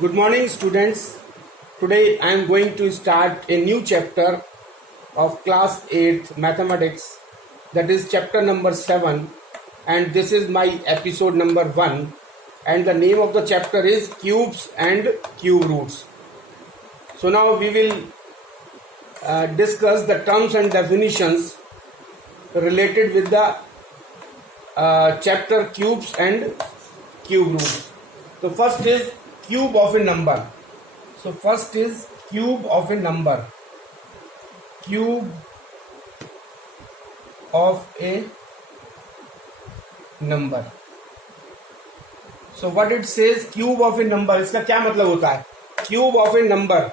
Good morning, students. Today I am going to start a new chapter of class 8th mathematics, that is chapter number 7, and this is my episode number 1, and the name of the chapter is cubes and cube roots. So now we will discuss the terms and definitions related with the chapter cubes and cube roots. So first is cube of a number. So first is cube of a number. Cube of a number. So what it says, cube of a number, इसका क्या मतलब होता है? Cube of a number.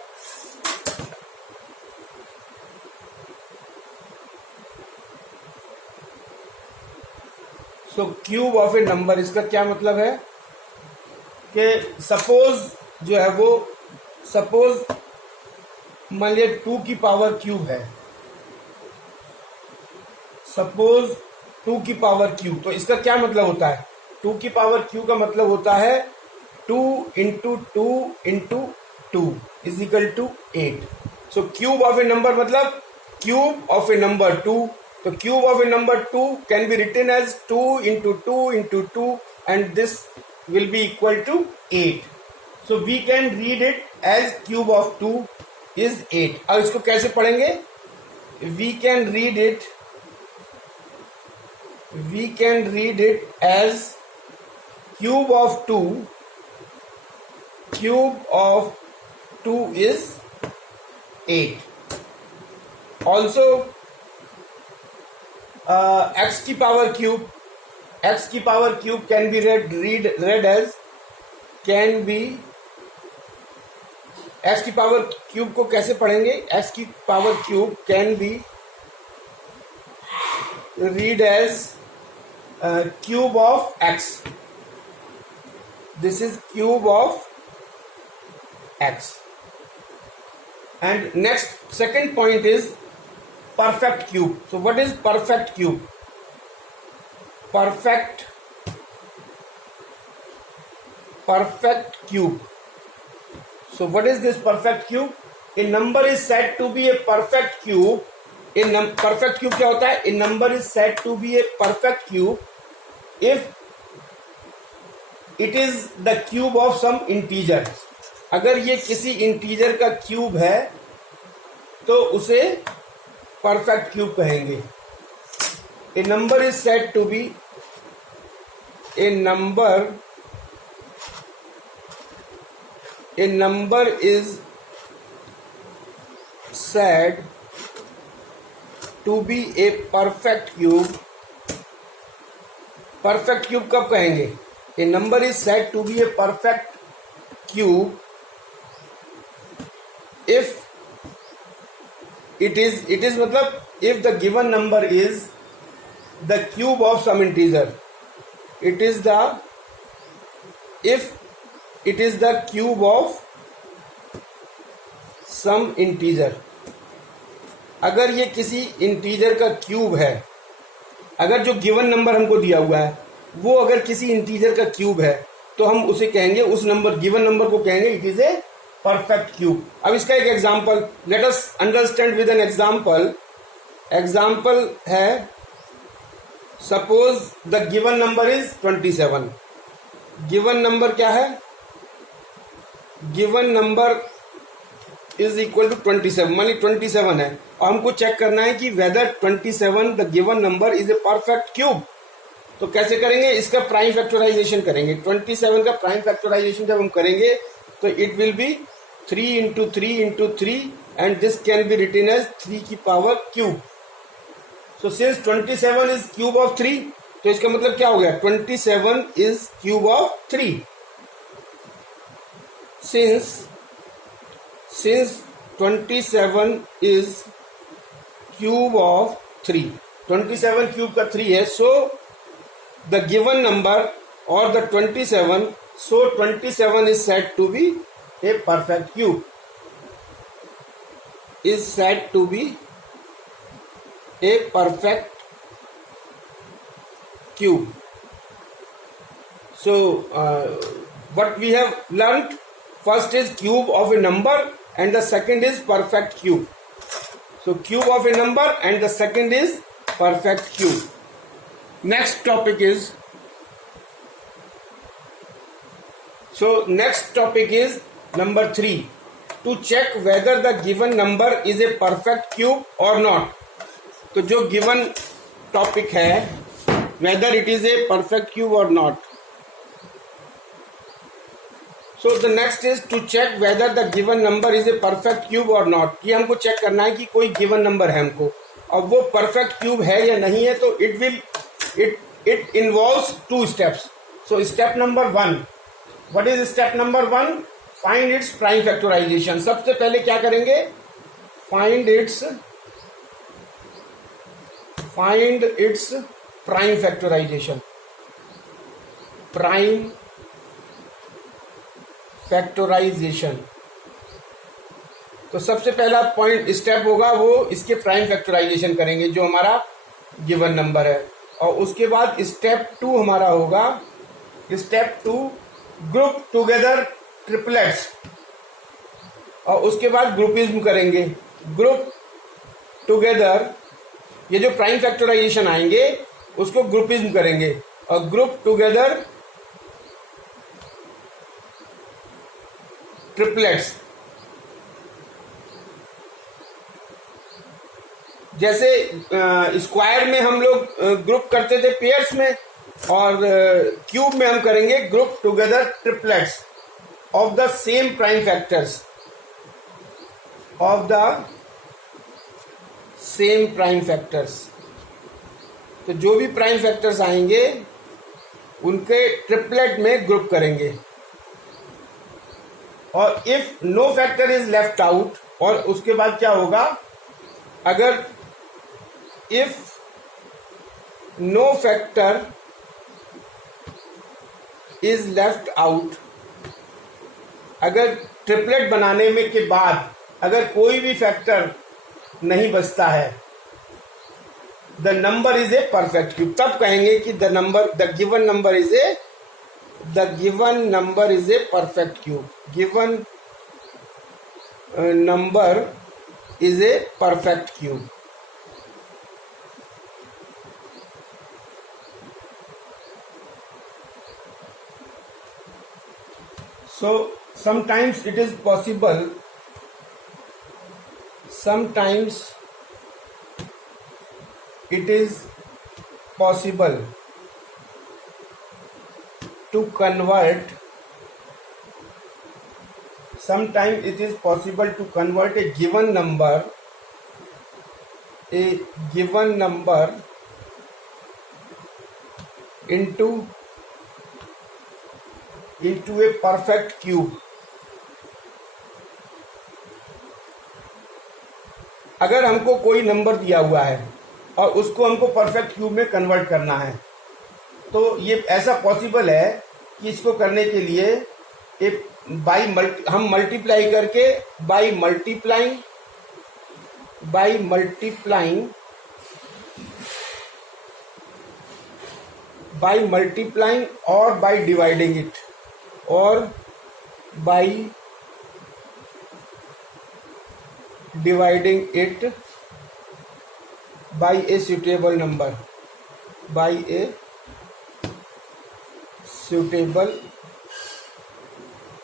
So cube of a number, इसका क्या मतलब है कि सपोज जो है वो सपोज मान लिया 2 की पावर क्यूब है, सपोज 2 की पावर क्यूब, तो इसका क्या मतलब होता है? 2 की पावर क्यूब का मतलब होता है 2 into 2 into 2 is equal to 8. So cube of a number मतलब क्यूब ऑफ ए नंबर 2. तो cube of a number 2 can be written as 2 into 2 into 2 and this will be equal to 8. So we can read it as cube of 2 is 8. अब इसको कैसे पढ़ेंगे? We can read it as cube of 2. Cube of 2 is 8. Also x की power cube, x की power cube can be read as can be. x की power cube को कैसे पढ़ेंगे? x की power cube can be read as cube of x. This is cube of x. And next, second point is perfect cube. So what is perfect cube? Perfect cube. So what is this perfect cube? A number is said to be a perfect cube. Perfect cube क्या होता है? A number is said to be a perfect cube if it is the cube of some integer. अगर ये किसी integer का cube है तो उसे परफेक्ट क्यूब कहेंगे. A number is said to be a number is said to be a perfect cube. perfect cube कब कहेंगे? A number is said to be a perfect cube if it is मतलब if the given number is the cube of some integer. If it is the cube of some integer. अगर ये किसी integer का cube है, अगर जो given number हमको दिया हुआ है वो अगर किसी इंटीजर का क्यूब है तो हम उसे कहेंगे, उस नंबर गिवन नंबर को कहेंगे it is a perfect cube. अब इसका एक example let us understand with an example. Example है suppose the given number is 27. Given number क्या है? Given number is equal to 27. मान ली 27 है और हमको चेक करना है कि whether 27 the given number is a perfect cube. तो कैसे करेंगे? इसका प्राइम फैक्टराइजेशन करेंगे. 27 का प्राइम फैक्टराइजेशन जब हम करेंगे तो it will be 3 into 3 into 3 and this can be written as 3 की power cube. So since 27 is cube of 3, तो इसका मतलब क्या हो गया? 27 is cube of 3. Since 27 is cube of 3, 27 cube का 3 है, so the given number or the 27, so 27 is said to be a perfect cube. Is said to be a perfect cube. So what we have learnt first is cube of a number and the second is perfect cube. So cube of a number and the second is perfect cube. Next topic is number 3, to check whether the given number is a perfect cube or not. तो जो given topic है, whether it is a perfect cube or not. So the next is to check whether the given number is a perfect cube or not. ये हमको check करना है कि कोई given number है हमको, अब वो perfect cube है या नहीं है. तो it involves 2 steps. So step number 1. What is step number 1? Find its prime factorization. सबसे पहले क्या करेंगे? Find its prime factorization. Prime factorization. तो सबसे पहला पॉइंट स्टेप होगा वो इसके प्राइम फैक्टराइजेशन करेंगे जो हमारा गिवन नंबर है. और उसके बाद स्टेप 2 हमारा होगा, स्टेप 2 ग्रुप टुगेदर ट्रिपलेट्स. और उसके बाद ग्रुपिज्म करेंगे. ग्रुप टुगेदर, ये जो प्राइम फैक्टराइजेशन आएंगे उसको ग्रुपिज्म करेंगे. और ग्रुप टुगेदर ट्रिपलेट्स, जैसे स्क्वायर में हम लोग ग्रुप करते थे पेयर्स में, और क्यूब में हम करेंगे group together triplets of the same prime factors, of the same prime factors. तो जो भी प्राइम फैक्टर्स आएंगे उनके ट्रिपलेट में ग्रुप करेंगे. और if no factor is left out, और उसके बाद क्या होगा, अगर if no factor is left out, अगर ट्रिपलेट बनाने में के बाद अगर कोई भी फैक्टर नहीं बचता है, the number is a perfect cube. तब कहेंगे कि the given number is A perfect cube. Given number is a perfect cube. So sometimes it is possible to convert, sometimes it is possible to convert a given number into a perfect cube. अगर हमको कोई number दिया हुआ है और उसको हमको perfect cube में कन्वर्ट करना है, तो ये ऐसा पॉसिबल है कि इसको करने के लिए हम मल्टीप्लाई करके बाई मल्टीप्लाइंग और बाई डिवाइडिंग इट, और by dividing it by A suitable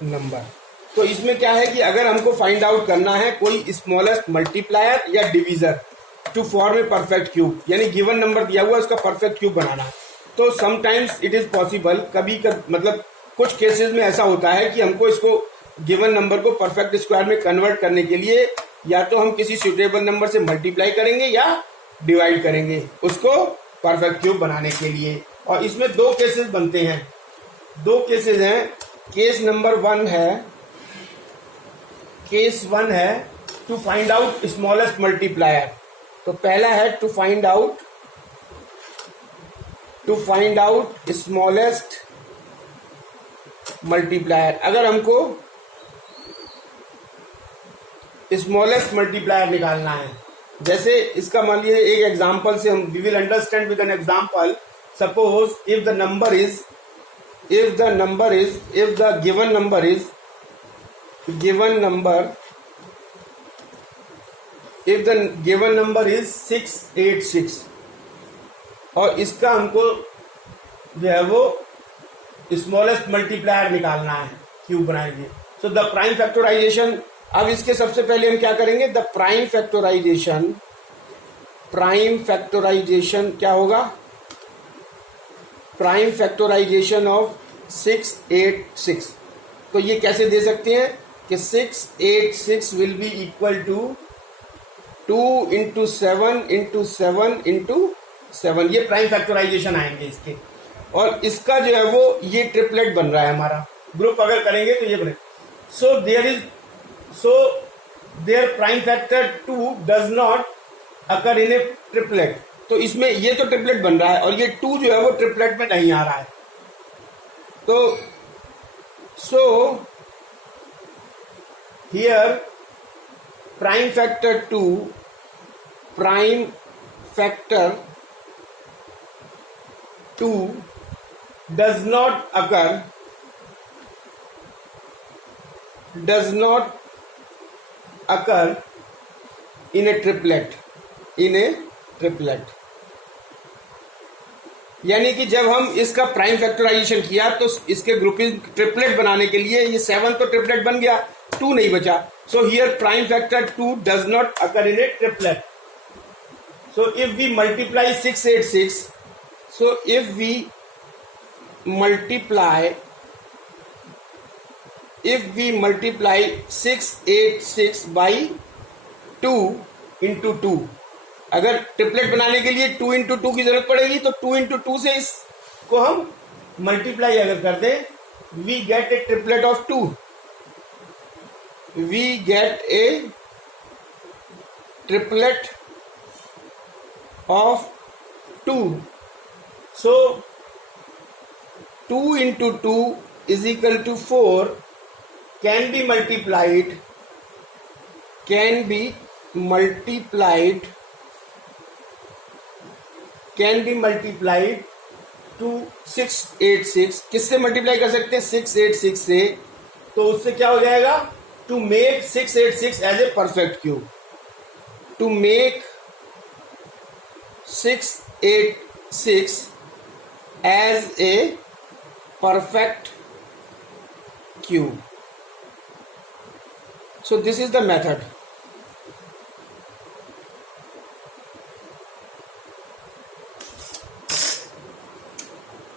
number. तो इसमें क्या है कि अगर हमको फाइंड आउट करना है कोई स्मॉलेस्ट मल्टीप्लायर या divisor to form a perfect cube, यानी गिवन नंबर दिया हुआ उसका परफेक्ट क्यूब बनाना है, तो समटाइम्स इट इज पॉसिबल, मतलब कुछ केसेस में ऐसा होता है कि हमको इसको गिवन नंबर को परफेक्ट स्क्वायर में कन्वर्ट करने के लिए या तो हम किसी सुटेबल नंबर से मल्टीप्लाई करेंगे या डिवाइड करेंगे उसको परफेक्ट क्यूब बनाने के लिए. और इसमें 2 केसेस बनते हैं, 2 केसेस हैं. केस नंबर 1 है to find out smallest multiplier. तो पहला है to find out smallest multiplier. अगर हमको स्मॉलेस्ट मल्टीप्लायर निकालना है, जैसे इसका मान लीजिए एक एग्जांपल से हम we will understand with an example. Suppose if the given number is given number, if the given number is 686 और इसका हमको जो है वो स्मॉलेस्ट मल्टीप्लायर निकालना है, क्यूब बनाएंगे. सो द प्राइम फैक्टराइजेशन, अब इसके सबसे पहले हम क्या करेंगे, द प्राइम फैक्टराइजेशन क्या होगा, प्राइम फैक्टराइजेशन ऑफ 686. तो ये कैसे दे सकते हैं कि 686 will be equal to 2 into 7 into 7 into 7. ये प्राइम फैक्टराइजेशन आएंगे इसके, और इसका जो है वो ये ट्रिपलेट बन रहा है हमारा. ग्रुप अगर करेंगे तो ये बने. So there prime factor 2 does not occur in a triplet. तो इसमें ये तो ट्रिपलेट बन रहा है और ये 2 जो है वो ट्रिपलेट में नहीं आ रहा है. तो सो here prime factor 2 does not occur in a triplet. यानी कि जब हम इसका प्राइम फैक्टराइजेशन किया तो इसके ग्रुपिंग ट्रिपलेट बनाने के लिए ये 7 तो ट्रिपलेट बन गया, 2 नहीं बचा. So here prime factor 2 does not occur in a triplet. So if we multiply 686, so if we multiply 686 by 2 into 2, अगर ट्रिपलेट बनाने के लिए 2 into 2 की जरूरत पड़ेगी तो 2 into 2 से इसको हम मल्टीप्लाई अगर कर दें, we get a triplet of 2. We get a triplet of 2. So 2 into 2 is equal to 4 can be multiplied to 686. किससे मल्टीप्लाई कर सकते हैं, 686 से. तो उससे क्या हो जाएगा, to make 686 as a perfect cube. To make 686 as a perfect cube. So this is the method.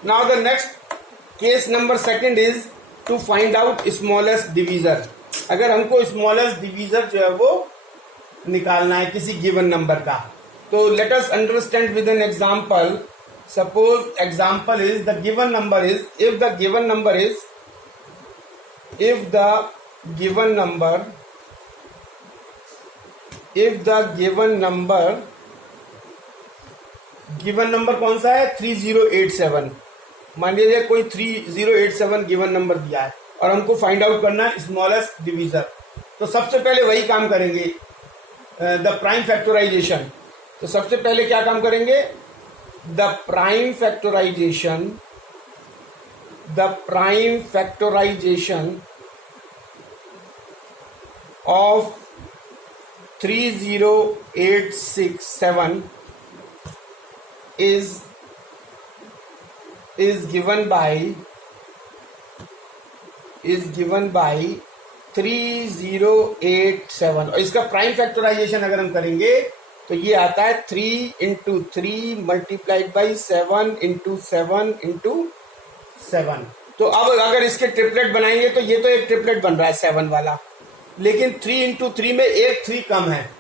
Now the next case number second is to find out smallest divisor. अगर हमको smallest divisor जो है वो निकालना है किसी given number का, तो let us understand with an example. Suppose example is the given number is, if the given number कौन सा है, 3087. मान लीजिए कोई 3087 गिवन नंबर दिया है और हमको फाइंड आउट करना है स्मॉलेस्ट डिवीजर. तो सबसे पहले वही काम करेंगे, द प्राइम फैक्टराइजेशन. तो सबसे पहले क्या काम करेंगे, the prime factorisation of 30867 is given by 3087. और इसका प्राइम फैक्टराइजेशन अगर हम करेंगे तो ये आता है 3 into 3 multiplied by 7 into 7 into 7. तो अब अगर इसके ट्रिपलेट बनाएंगे तो ये तो एक ट्रिपलेट बन रहा है 7 वाला, लेकिन 3 into 3 में एक 3 कम है.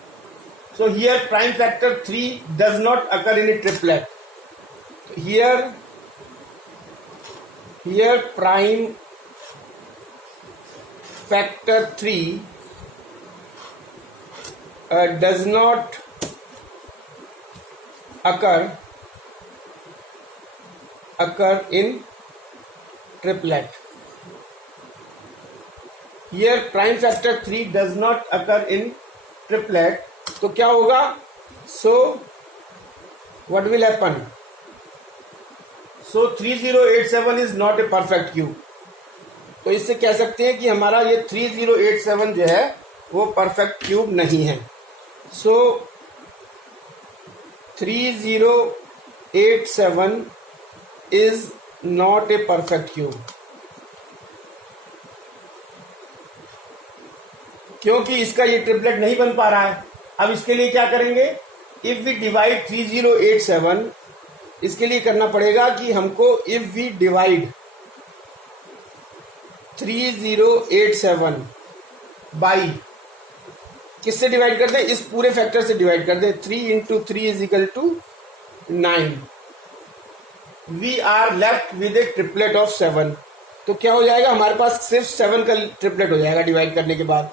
सो here prime factor 3 does not occur in a triplet. Here prime factor 3 does not occur in triplet. Here prime factor 3 does not occur in triplet. तो क्या होगा, so what will happen? So 3087 is not a perfect cube. तो इससे कह सकते हैं कि हमारा ये 3087 जो है वो परफेक्ट क्यूब नहीं है। सो 3087 is not a perfect cube, क्योंकि इसका ये ट्रिपलेट नहीं बन पा रहा है। अब इसके लिए क्या करेंगे, इफ वी डिवाइड 3087, इसके लिए करना पड़ेगा कि हमको इफ वी डिवाइड 3087 बाई, किससे डिवाइड कर दें, इस पूरे फैक्टर से डिवाइड कर दें। 3 into 3 is equal to 9। We are left with a triplet of 7। तो क्या हो जाएगा, हमारे पास सिर्फ 7 का ट्रिपलेट हो जाएगा डिवाइड करने के बाद।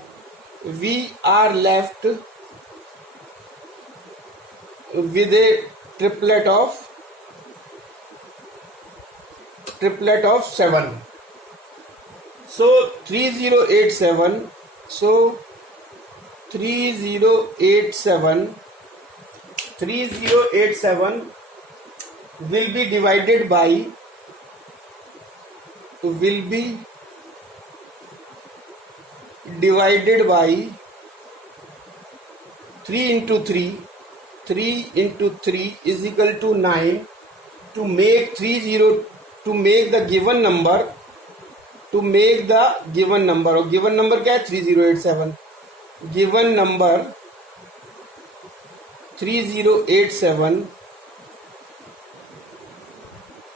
We are left with a triplet of 7। So 3087, so 3087 will be divided by 3 into 3 is equal to 9 to make the given number, और गिवन नंबर क्या है 3087, given number 3087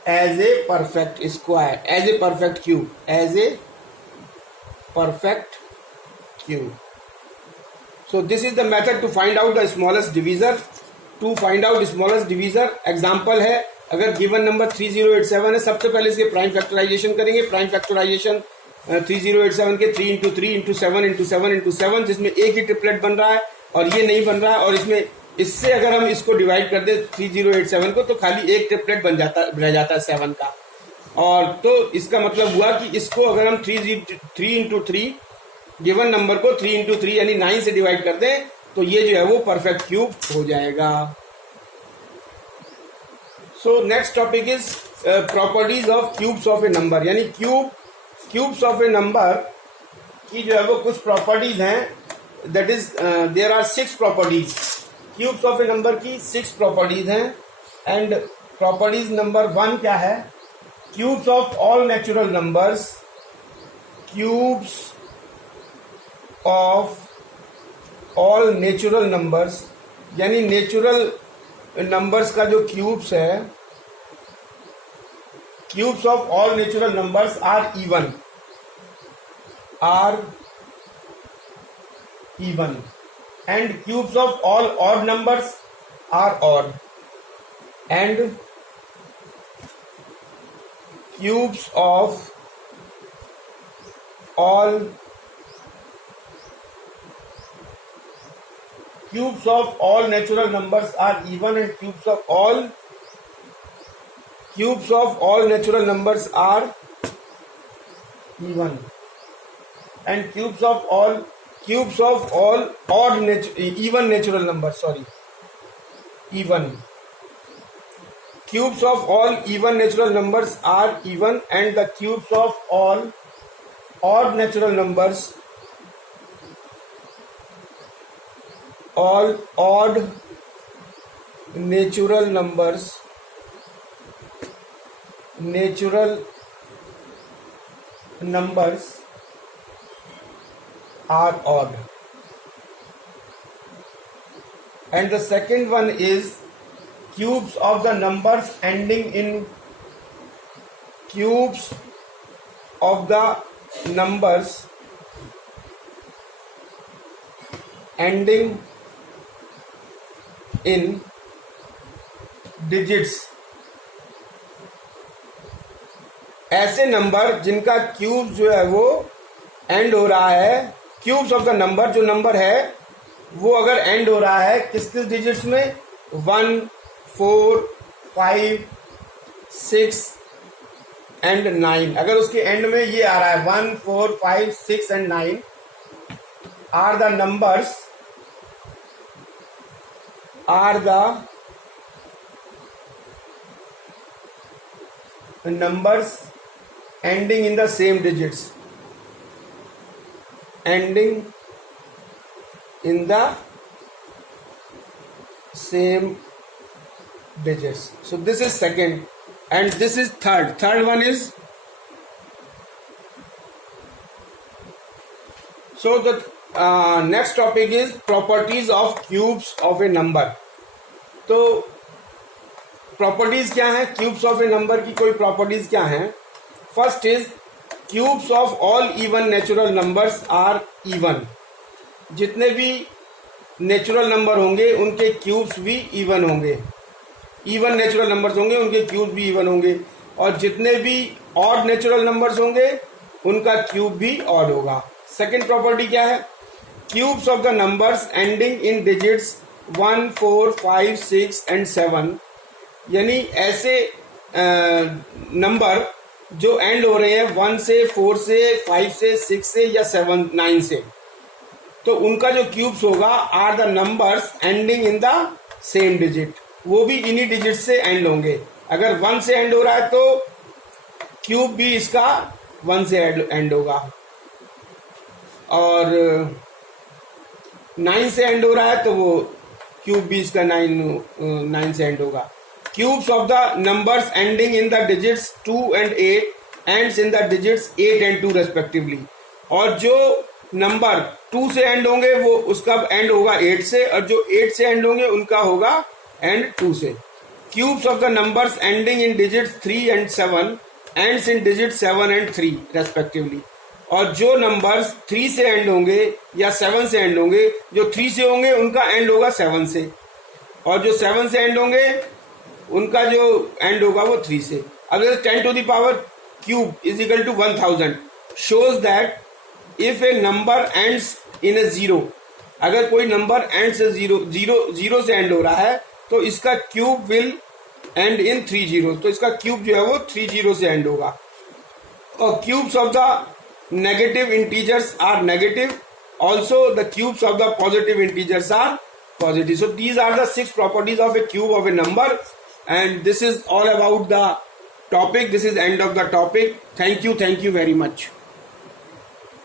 as a perfect square, as a perfect cube, so this is the method to find out the smallest divisor. To find out smallest divisor, example है, अगर given number 3087 है, सबसे पहले इसके prime factorisation करेंगे। Prime factorisation 3087 के 3 into 3 into 7 into 7 into 7, जिसमें एक ही ट्रिपलेट बन रहा है और ये नहीं बन रहा है, और इससे अगर हम इसको डिवाइड कर दे 3087 को, तो खाली एक ट्रिपलेट रह जाता है 7 का। और तो इसका मतलब हुआ कि इसको अगर हम 3 इंटू 3 गिवन नंबर को 3 इंटू 3 यानी 9 से डिवाइड कर दें, तो ये जो है वो परफेक्ट क्यूब हो जाएगा। So next topic is properties of cubes of a number, यानी क्यूब्स ऑफ ए नंबर की जो है वो कुछ प्रॉपर्टीज हैं। That is there are 6 properties. Cubes of a number की 6 प्रॉपर्टीज हैं। एंड प्रॉपर्टीज नंबर 1 क्या है, cubes of all natural numbers, cubes of all natural numbers, यानी नेचुरल नंबर्स का जो क्यूब्स है, cubes of all natural numbers are even, and cubes of all odd numbers are odd, and cubes of all natural numbers are even, and cubes of all natural numbers are even, and cubes of all even natural numbers, even cubes of all even natural numbers are even, and the cubes of all odd natural numbers, all odd natural numbers are odd. And the second one is cubes of the numbers ending in cubes of the numbers ending in digits, ऐसे number जिनका cube जो है वो and हो रहा है, cubes of the number, जो number है वो अगर एंड हो रहा है किस किस डिजिट्स में, 1, 4, 5, 6 एंड 9, अगर उसके एंड में ये आ रहा है 1, 4, 5, 6 and 9 are the numbers ending in the same digits. ending in the same digits. So this is second, and this is third. Third one is, so the next topic is properties of cubes of a number. तो properties क्या है cubes of a number की? कोई properties क्या है? First is cubes of all even natural numbers are even. जितने भी natural number होंगे उनके क्यूब्स भी इवन होंगे. इवन नेचुरल नंबर्स होंगे उनके क्यूब भी इवन होंगे. और जितने भी ऑड नेचुरल नंबर्स होंगे उनका क्यूब भी ऑड होगा. सेकेंड प्रॉपर्टी क्या है? Cubes of the numbers ending in digits 1, 4, 5, 6 and 7, यानी ऐसे नंबर जो एंड हो रहे हैं 1 से, 4 से, 5 से, 6 से या 7, 9 से, तो उनका जो क्यूब्स होगा are the numbers ending in the same digit. वो भी इन्हीं डिजिट से एंड होंगे. अगर 1 से एंड हो रहा है तो क्यूब भी इसका 1 से एंड होगा, और 9 से एंड हो रहा है तो वो क्यूब भी इसका 9 से एंड होगा. Cubes of the numbers ending in the digits 2 and 8 ends in the digits 8 and 2 respectively. और जो नंबर 2 से एंड होंगे वो उसका एंड होगा 8 से, और जो 8 से एंड होंगे उनका होगा एंड 2 से. Cubes of the numbers ending in digits 3 and 7 ends in digits 7 and 3 respectively. और जो नंबर्स 3 से एंड होंगे या 7 से एंड होंगे, जो 3 से होंगे उनका एंड होगा 7 से, और जो 7 से एंड होंगे उनका जो एंड होगा वो 3 से. अगर 10 to the power cube is equal to 1000 shows that if a number ends in a zero, अगर कोई नंबर एंड से जीरो से एंड हो रहा है तो इसका cube will and in 3 zeros. तो इसका क्यूब जो है वो 3 zeros से एंड होगा. और cubes of the negative integers are negative. Also the cubes of the positive integers are positive. So these are the 6 properties of a cube of a number, and this is all about the topic. This is end of the topic. Thank you very much.